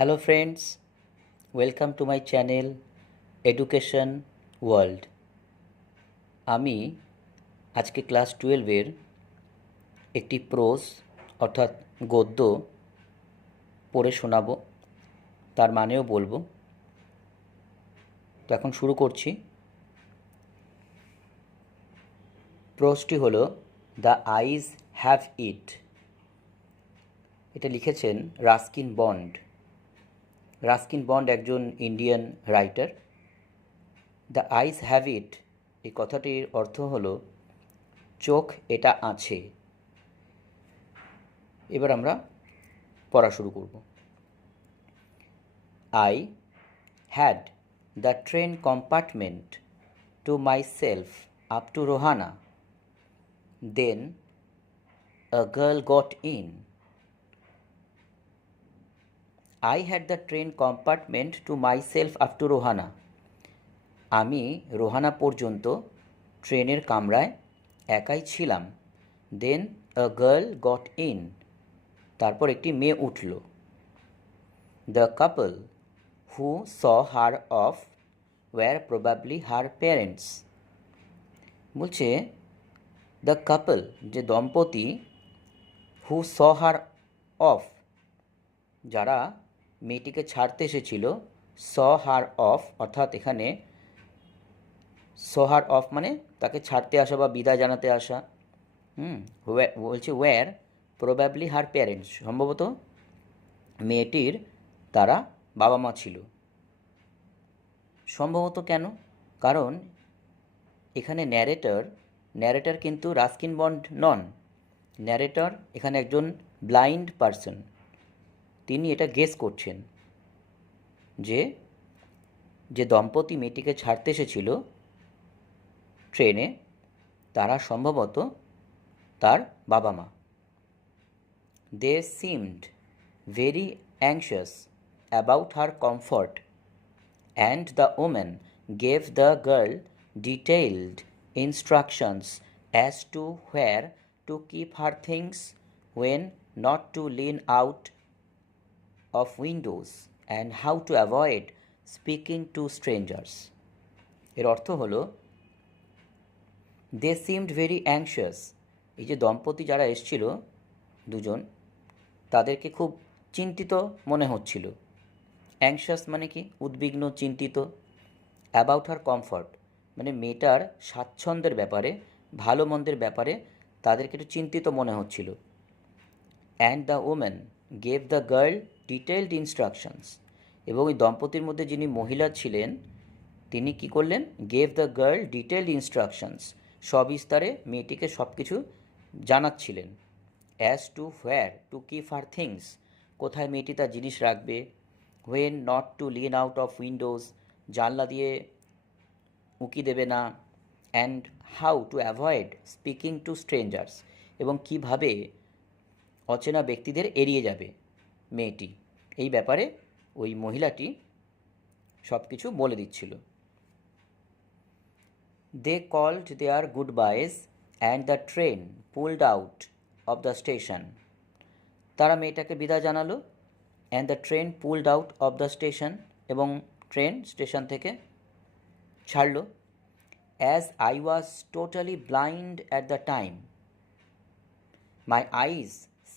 Hello friends, welcome to my channel Education World. আমি আজকে class 12-এর একটি প্রোজ অর্থাৎ গদ্য পড়ে শোনাবো, তার মানেও বলবো। তো এখন শুরু করছি। প্রোজটি হলো দ্য আইজ হ্যাভ ইট। এটা লিখেছেন রাস্কিন বন্ড। রাস্কিন বন্ড একজন Indian writer. The eyes have it এই কথাটির অর্থ হলো চোখ এটা আছে। এবার আমরা পড়া শুরু করব। I had the train compartment to myself up to Rohana. Then a girl got in. I had the train compartment to myself up to Rohana. আমি রোহানা পর্যন্ত ট্রেনের কামরায় একাই ছিলাম। Then a girl got in, তারপর একটি মেয়ে উঠল। The couple who saw her off were probably her parents. বলছে দ্য কাপল যে দম্পতি, হু স হার অফ যারা মেয়েটিকে ছাড়তে এসেছিল, স হার অফ অর্থাৎ এখানে সোহার অফ মানে তাকে ছাড়তে আসা বা বিদায় জানাতে আসা। বলছে ওয়্যার প্রবাবলি হার প্যারেন্টস, সম্ভবত মেয়েটির তারা বাবা মা ছিল। সম্ভবত কেন? কারণ এখানে ন্যারেটর কিন্তু রাস্কিন বন্ড নন। ন্যারেটর এখানে একজন ব্লাইন্ড পারসন। তিনি এটা গেস করছেন যে দম্পতি মেয়েটিকে ছাড়তে এসেছিল ট্রেনে, তারা সম্ভবত তার বাবা মা। They seemed very anxious about her comfort and the woman gave the girl detailed instructions as to where to keep her things, when not to lean out of windows and how to avoid speaking to strangers. এর অর্থ হলো দে seemed very anxious, এই যে দম্পতি যারা এসছিল দুজন, তাদেরকে খুব চিন্তিত মনে হচ্ছিল। অ্যাংশিয়াস মানে কি? উদ্বিগ্ন, চিন্তিত। অ্যাবাউট হার কমফর্ট মানে মেয়েটার স্বাচ্ছন্দ্যের ব্যাপারে, ভালো মন্দের ব্যাপারে তাদেরকে একটু চিন্তিত মনে হচ্ছিল। And the woman gave the girl detailed instructions, এবং ওই দম্পতির মধ্যে যিনি মহিলা ছিলেন তিনি কি করলেন? Gave the girl detailed instructions, সবিস্তারে মেয়েটিকে সব কিছু জানাচ্ছিলেন। As to where to keep her things, কোথায় মেয়েটি তার জিনিস রাখবে। When not to lean out of windows, জানলা দিয়ে উঁকি দেবে না। And how to avoid speaking to strangers, এবং কিভাবে অচেনা ব্যক্তিদের এড়িয়ে যাবে মেয়েটি। এই ব্যাপারে ওই মহিলাটি সব কিছু বলে দিচ্ছিল। They called their goodbyes and the train pulled out of the station. তারা মেয়েটাকে বিদায় জানালো, and the train pulled out of the station, এবং ট্রেন স্টেশন থেকে ছাড়লো। As I was totally blind at the time, my eyes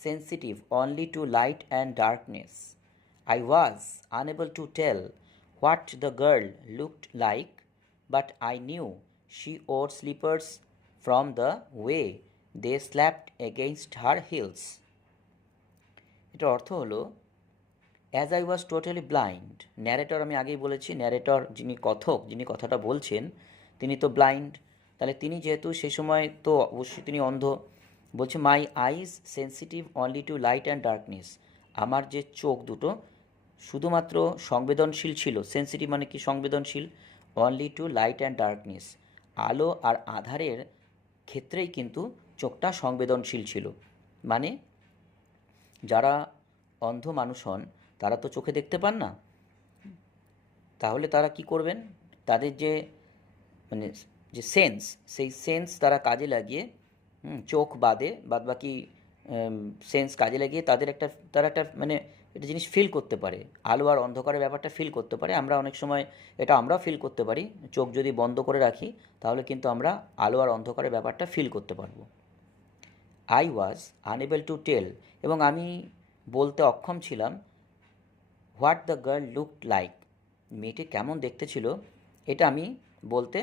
sensitive only to light and darkness, I was unable to tell what the girl looked like, but I knew she wore slippers from the way they slapped against her heels. এটার অর্থ হলো as I was totally blind. Narrator আমি আগেই বলেছি, narrator যিনি কথক, যিনি কথাটা বলছেন তিনি তো ব্লাইন্ড। তাহলে তিনি যেহেতু সেই সময় তো অবশ্যই তিনি অন্ধ। বলছে my eyes sensitive only to light and darkness, আমার যে চোখ দুটো শুধুমাত্র সংবেদনশীল ছিল। সেন্সিটিভ মানে কি? সংবেদনশীল। Only to light and darkness, আলো আর আধারের ক্ষেত্রেই কিন্তু চোখটা সংবেদনশীল ছিল। মানে যারা অন্ধ মানুষ হন তারা তো চোখে দেখতে পান না, তাহলে তারা কি করবেন? তাদের যে মানে যে সেন্স, সেই সেন্স তারা কাজে লাগিয়ে চোখ বাদবাকি সেন্স কাজে লাগিয়ে তারা একটা মানে একটা জিনিস ফিল করতে পারে, আলো আর অন্ধকারের ব্যাপারটা ফিল করতে পারে। আমরা অনেক সময় এটা আমরাও ফিল করতে পারি, চোখ যদি বন্ধ করে রাখি তাহলে কিন্তু আমরা আলো আর অন্ধকারের ব্যাপারটা ফিল করতে পারবো। I was unable to tell, এবং আমি বলতে অক্ষম ছিলাম what the girl looked like, মেয়েটি কেমন দেখতে ছিল এটা আমি বলতে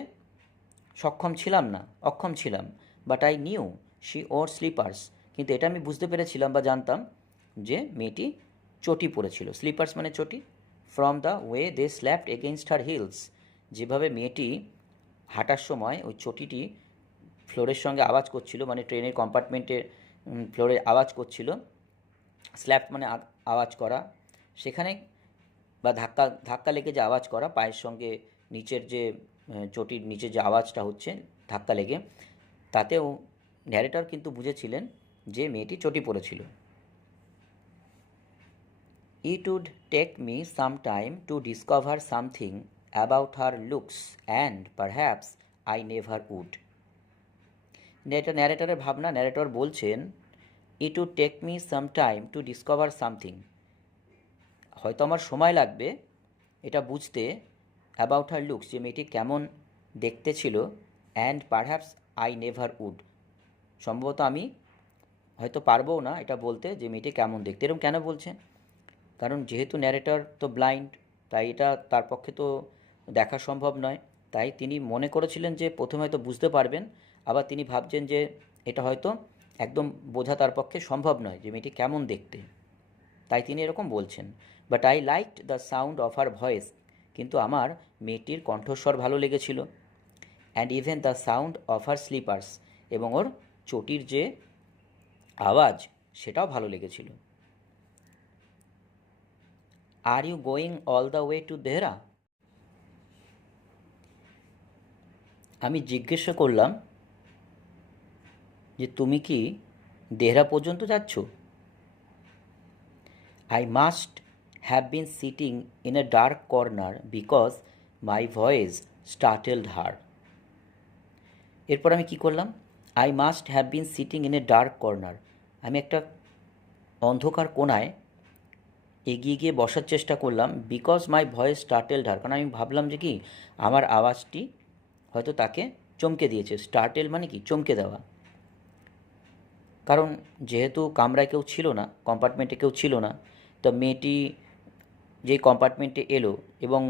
অক্ষম ছিলাম। But I knew she wore slippers, কিন্তু এটা আমি বুঝতে পেরেছিলাম বা জানতাম যে মেয়েটি চটি পরেছিল। স্লিপার্স মানে চটি। From the way they slapped against her heels, যেভাবে মেয়েটি হাঁটার সময় ওই চটিটি ফ্লোরের সঙ্গে আওয়াজ করছিল, মানে ট্রেনের কম্পার্টমেন্টে ফ্লোরে আওয়াজ করছিল। স্ল্যাপ মানে আওয়াজ করা, সেখানে বা ধাক্কা ধাক্কা লেগে যে আওয়াজ করা পায়ের সঙ্গে নিচের যে চটির নিচে যে আওয়াজটা হচ্ছে ধাক্কা লেগে, তাতেও ন্যারেটর কিন্তু বুঝেছিলেন যে মেয়েটি চটি পরেছিল। It would take me some time to discover something about her looks and perhaps I never would. ন্যারেটরের ভাবনা, ন্যারেটর বলছেন it would take me some time to discover something, হয়তো আমার সময় লাগবে এটা বুঝতে, অ্যাবাউট হার লুকস, যে মেয়েটি কেমন দেখতে ছিল, and perhaps I never would, সম্ভবত আমি হয়তো পারবও না এটা বলতে যে মেয়েটি কেমন দেখতে। এরকম কেন বলছেন? কারণ যেহেতু ন্যারেটর তো ব্লাইন্ড, তাই এটা তার পক্ষে তো দেখা সম্ভব নয়। তাই তিনি মনে করেছিলেন যে প্রথমে হয়তো বুঝতে পারবেন, আবার তিনি ভাবছেন যে এটা হয়তো একদম বোঝা তার পক্ষে সম্ভব নয় যে মেয়েটি কেমন দেখতে, তাই তিনি এরকম বলছেন। But I liked the sound of her voice, কিন্তু আমার মেয়েটির কণ্ঠস্বর ভালো লেগেছিল। And even the sound of her slippers, এবং ওর চটির যে আওয়াজ সেটাও ভালো লেগেছিল। Are you going all the way to Dehra, আমি জিজ্ঞাসা করলাম যে তুমি কি দেহরা পর্যন্ত যাচ্ছ? I must have been sitting in a dark corner because my voice startled her. এরপর আমি কি করলাম? I must have been sitting in a dark corner. আমি একটা অন্ধকার কোণায় এগিয়ে গিয়ে বসার চেষ্টা করলাম, বিকজ মাই ভয়েস স্টার্টেলড হার, কারণ আমি ভাবলাম যে কি আমার আওয়াজটি হয়তো তাকে চমকে দিয়েছে। স্টার্টেল মানে কি? চমকে দেওয়া। কারণ যেহেতু কামরায় কেউ ছিল না, কম্পার্টমেন্টে কেউ ছিল না, তো মেয়েটি যেই কম্পার্টমেন্টে এলো এবং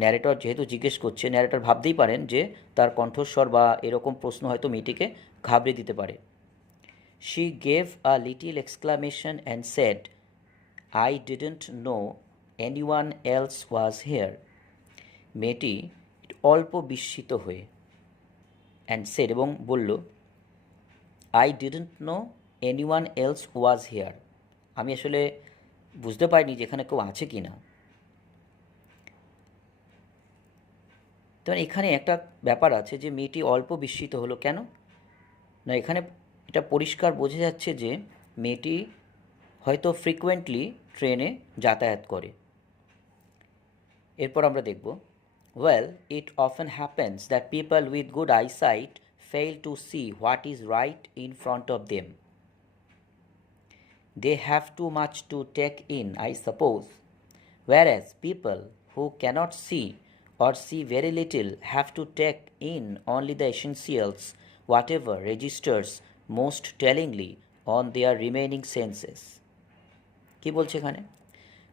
ন্যারেটর যেহেতু জিজ্ঞেস করছে, ন্যারেটর ভাবতেই পারেন যে তার কণ্ঠস্বর বা এরকম প্রশ্ন হয়তো মেয়েটিকে ঘাবড়ে দিতে পারে। She gave a little exclamation and said I didn't know anyone else was hair. মেয়েটি অল্প বিস্মিত হয়ে অ্যান্ড সেড, এবং বলল I didn't know anyone else was hair, আমি আসলে বুঝতে পারিনি যেখানে কেউ আছে কি না। তো এখানে একটা ব্যাপার আছে যে মেয়েটি অল্প বিস্মিত হলো কেন না, এখানে এটা পরিষ্কার বোঝা যাচ্ছে যে মেয়েটি হয়তো ফ্রিকুয়েন্টলি ট্রেনে যাতায়াত করে। এরপর আমরা দেখব, well it often happens that people with good eyesight fail to see what is right in front of them. They have too much to take in, I suppose, whereas people who cannot see or see very little have to take in only the essentials, whatever registers most tellingly on their remaining senses. কি বলছে এখানে?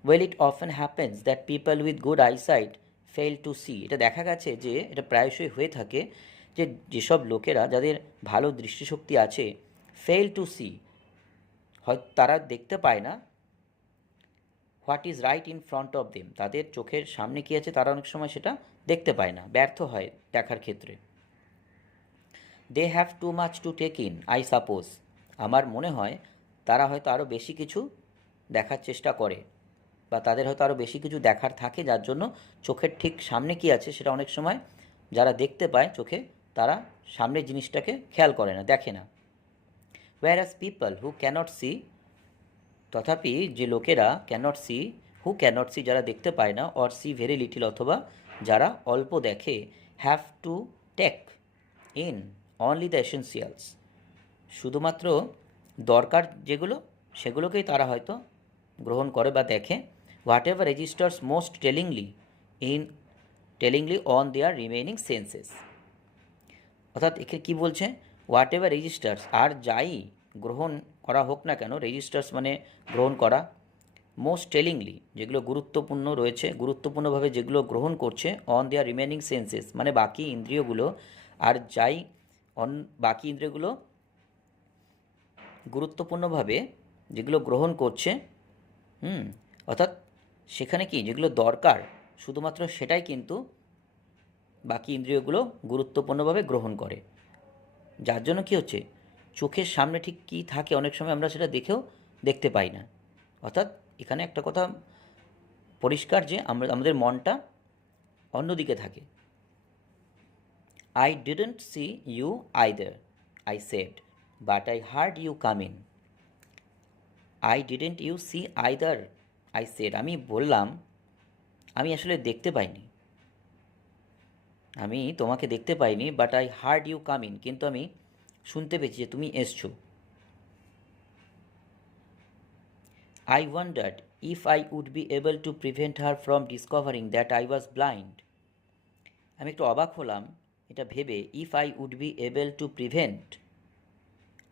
Well, it often happens that people with good eyesight fail to see. এটা দেখা গেছে যে এটা প্রায়শই হয়ে থাকে যে যেসব লোকেরা যাদের ভালো দৃষ্টিশক্তি আছে, fail to see, হয়তো তারা দেখতে পায় না what is right in front of them, তাদের চোখের সামনে কী আছে তারা অনেক সময় সেটা দেখতে পায় না, ব্যর্থ হয় দেখার ক্ষেত্রে। They have too much to take in, I suppose, আমার মনে হয় তারা হয়তো আরও বেশি কিছু দেখার চেষ্টা করে, বা তাদের হয়তো আরও বেশি কিছু দেখার থাকে, যার জন্য চোখের ঠিক সামনে কী আছে সেটা অনেক সময় যারা দেখতে পায় চোখে, তারা সামনের জিনিসটাকে খেয়াল করে না, দেখে না। whereas people who cannot see, তথাপি যে লোকেরা ক্যানট সি, ক্যানট সি যারা দেখতে পায় না, অর সি ভেরি লিটিল অথবা যারা অল্প দেখে, have to take in only the essentials, শুধুমাত্র দরকার যেগুলো সেগুলোকেই তারা হয়তো গ্রহণ করে বা দেখে। Whatever registers most tellingly on their remaining senses. অর্থাৎ এখানে কী বলছে, হোয়াট এভার রেজিস্টার্স, আর যাই গ্রহণ করা হোক না কেন, রেজিস্টার্স মানে গ্রহণ করা, মোস্ট টেলিংলি যেগুলো গুরুত্বপূর্ণ রয়েছে, গুরুত্বপূর্ণভাবে যেগুলো গ্রহণ করছে, অন দেয়ার রিমেনিং সেন্সেস মানে বাকি ইন্দ্রিয়গুলো, আর যাই বাকি ইন্দ্রিয়গুলো গুরুত্বপূর্ণভাবে যেগুলো গ্রহণ করছে, অর্থাৎ সেখানে কি যেগুলো দরকার শুধুমাত্র সেটাই কিন্তু বাকি ইন্দ্রিয়গুলো গুরুত্বপূর্ণভাবে গ্রহণ করে। যার জন্য কি হচ্ছে, চোখের সামনে ঠিক কী থাকে অনেক সময় আমরা সেটা দেখতে পাই না। অর্থাৎ এখানে একটা কথা পরিষ্কার যে আমাদের মনটা অন্যদিকে থাকে। I didn't see you either, I said, but I heard you come in. I didn't you see either, I said, আমি বললাম আমি আসলে দেখতে পাইনি, আমি তোমাকে দেখতে পাইনি, but I heard you come in, কিন্তু আমি শুনতে পেয়েছি যে তুমি এসছো। I wondered if I would be able to prevent her from discovering that I was blind. আমি একটু অবাক হলাম এটা ভেবে, if I would be able to prevent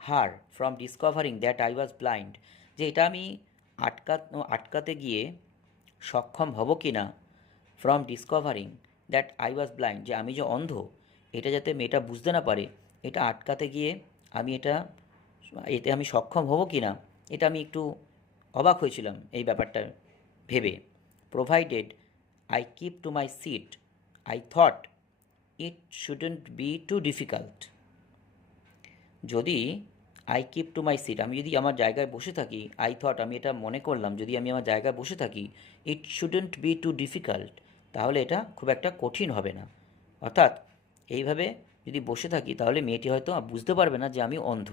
her from discovering that I was blind, যে এটা আমি আটকাতে গিয়ে সক্ষম হব কি না, from discovering that I was blind, যে আমি যে অন্ধ এটা যাতে মেয়েটা বুঝতে না পারে, এটা আটকাতে গিয়ে এতে আমি সক্ষম হব কি না, এটা আমি একটু অবাক হয়েছিলাম এই ব্যাপারটা ভেবে। Provided I keep to my seat, I thought it shouldn't be too difficult. যদি I keep to my seat, আমি যদি আমার জায়গায় বসে থাকি, আই থট, আমি এটা মনে করলাম যদি আমি আমার জায়গায় বসে থাকি, ইট শুডন্ট বি টু ডিফিকাল্ট, তাহলে এটা খুব একটা কঠিন হবে না। অর্থাৎ এইভাবে যদি বসে থাকি তাহলে মেয়েটি হয়তো বুঝতে পারবে না যে আমি অন্ধ।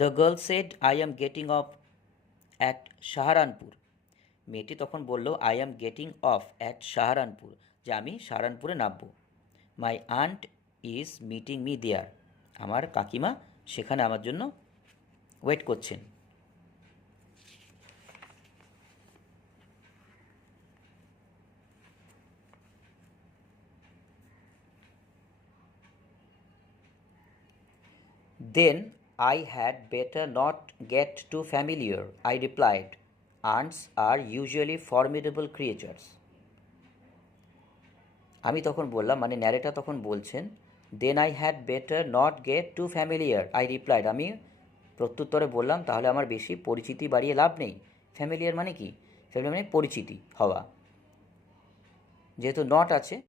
The girl said I am getting off at Saharanpur. মেয়েটি তখন বলল I am getting off at Saharanpur, যে আমি সাহারানপুরে নামবো। My aunt is meeting me there, আমার কাকিমা সেখানে আমার জন্য ওয়েট করছেন। Then I had better not get too familiar, I replied. Aunts are usually formidable creatures. আমি তখন বললাম, মানে ন্যারেটার তখন বলছেন, then I had better not get too familiar, I replied, আমি প্রত্যুত্তরে বললাম তাহলে আমার বেশি পরিচিতি বাড়িয়ে লাভ নেই। ফ্যামিলিয়ার মানে কি, ফ্যামিলিয়ার মানে পরিচিতি হওয়া, যেহেতু নট আছে